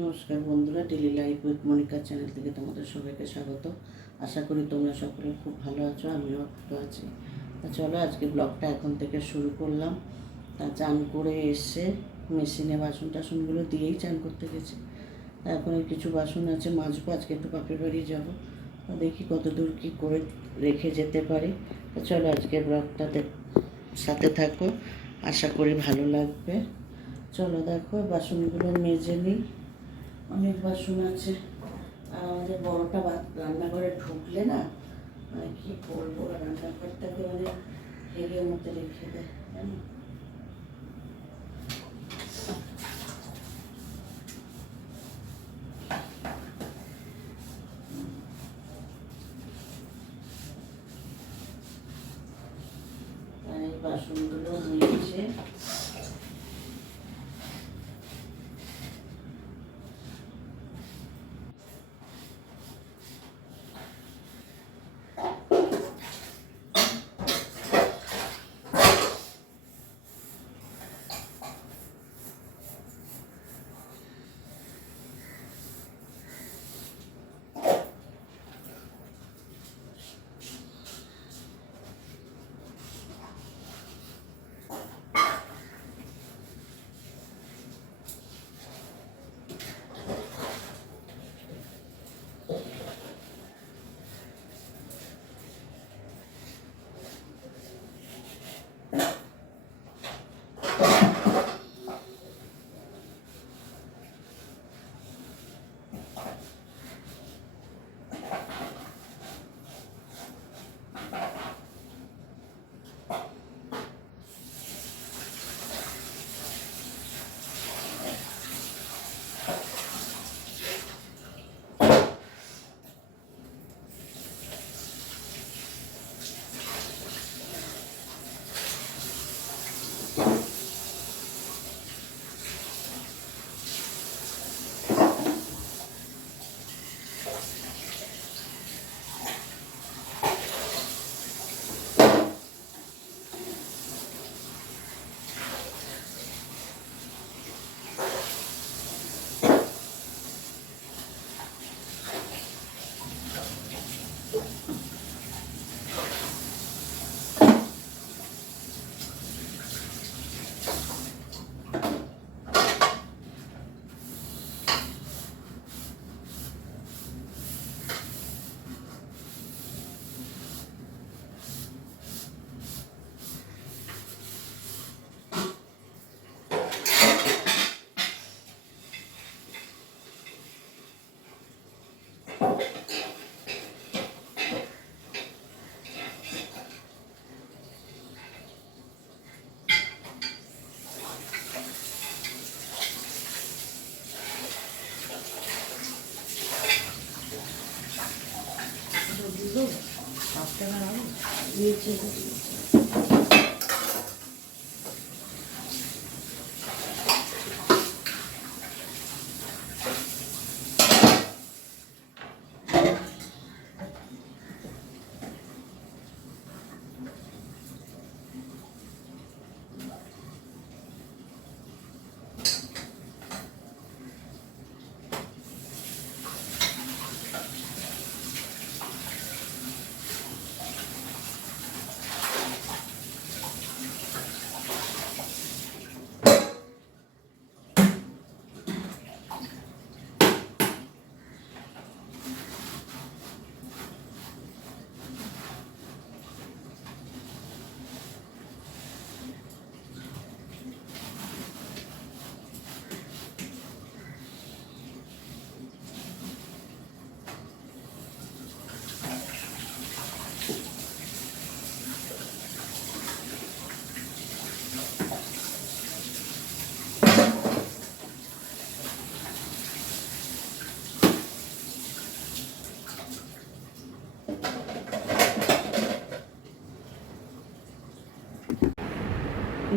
নমস্কার বন্ধুরা daily life with Monica channel থেকে তোমাদের সবাইকে স্বাগত। আশা করি তোমরা সকলে খুব ভালো আছো, আমিও ভালো আছি। তা চলো, আজকে ব্লগটা এখন থেকে শুরু করলাম। তা চান করে এসে মেশিনে বাসন টাসনগুলো দিয়েই চান করতে গেছি। তা এখন কিছু বাসন আছে, মাজবো, আজকে একটু বাপের বাড়ি যাব। তা দেখি কত দূর কী করে রেখে যেতে পারি। তা চলো, আজকে ব্লগটাতে সাথে থাকো, আশা করি ভালো লাগবে। চলো দেখো, বাসনগুলো মেজে নিই। অনেক বাসন আছে। আর আমাদের বড়টা রান্নাঘরে ঢুকলে না মানে কি বলব, রান্নাঘরটাকে মানে হেগের মধ্যে রেখে দেয়, জানো? আর এই বাসনগুলো মেজে দিয়েছে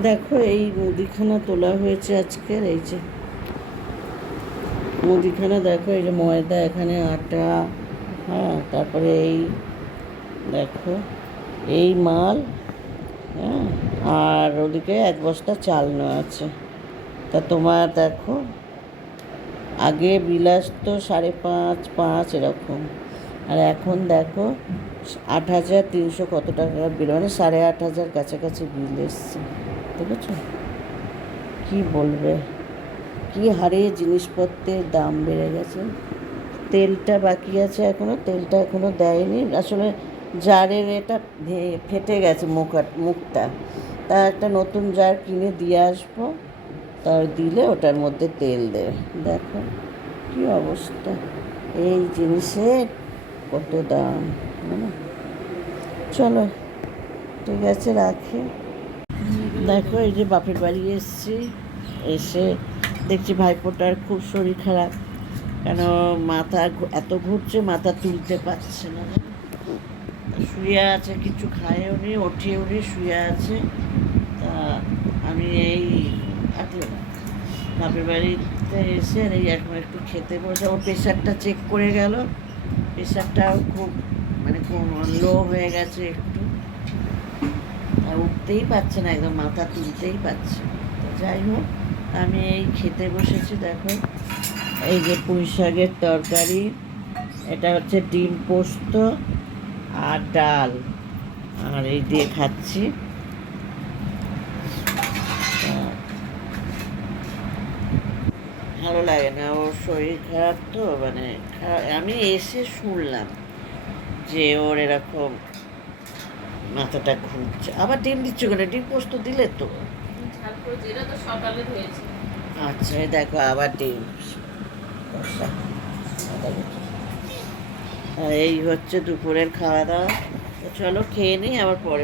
দেখো, এই মুদিখানা তোলা হয়েছে আজকের, এই যে। মুদিখানা দেখো, এই যে ময়দা এখানে, আটা হ্যাঁ তারপরে এই দেখো, এই মাল হ্যাঁ আর ওদিকে এক বস্তা চাল আছে। তা তোমার দেখো, আগে বিলাস তো সাড়ে পাঁচ পাঁচ এরকম। আর এখন দেখো, আট হাজার তিনশো কত টাকা বিল? মানে সাড়ে আট হাজার কাছাকাছি বিল এসছে। দেখেছ? কী বলবে? কী হারে জিনিসপত্রের দাম বেড়ে গেছে। তেলটা বাকি আছে এখনও তেলটা এখনও দেয়নি। আসলে জারের এটা ফেটে গেছে মুখ, মুখটা। তা একটা নতুন জার কিনে দিয়ে আসব। তার দিলে ওটার মধ্যে তেল দেবে। দেখো, কী অবস্থা। এই জিনিসের কত দাম? চলো, ঠিক আছে, রাখি। দেখো, এই যে বাপের বাড়ি এসছি। এসে দেখছি ভাইপোটার খুব শরীর খারাপ। কেন মাথা এত ঘুরছে, মাথা তুলতে পারছে না। শুয়ে আছে, কিছু খায়ও নি, ওঠেও নি, শুয়ে আছে। তা আমি এই বাপের বাড়িতে এসে এই এখন একটু খেতে বসে ও প্রেশারটা চেক করে গেল। প্রেশারটাও খুব মানে লো হয়ে গেছে একটু। আর উঠতেই পারছে না একদম, মাথা তুলতেই পারছে তো যাই হোক, আমি এই খেতে বসেছি, দেখো। এই যে পুঁই শাকের তরকারি, এটা হচ্ছে ডিম পোস্ত আর ডাল। আর এই দিয়ে খাচ্ছি তা ভালো লাগে না, ওর শরীর খারাপ তো মানে আমি এসে শুনলাম যে ওর এরকম মাথাটা ঘুরছে আবার ডিম দিচ্ছ কেন? ডিম পোস্ত দিলে তো। আচ্ছা দেখো, আবার ডিম। এই হচ্ছে দুপুরের খাওয়া দাওয়া। চলো, খেয়ে নিই, আবার পরে।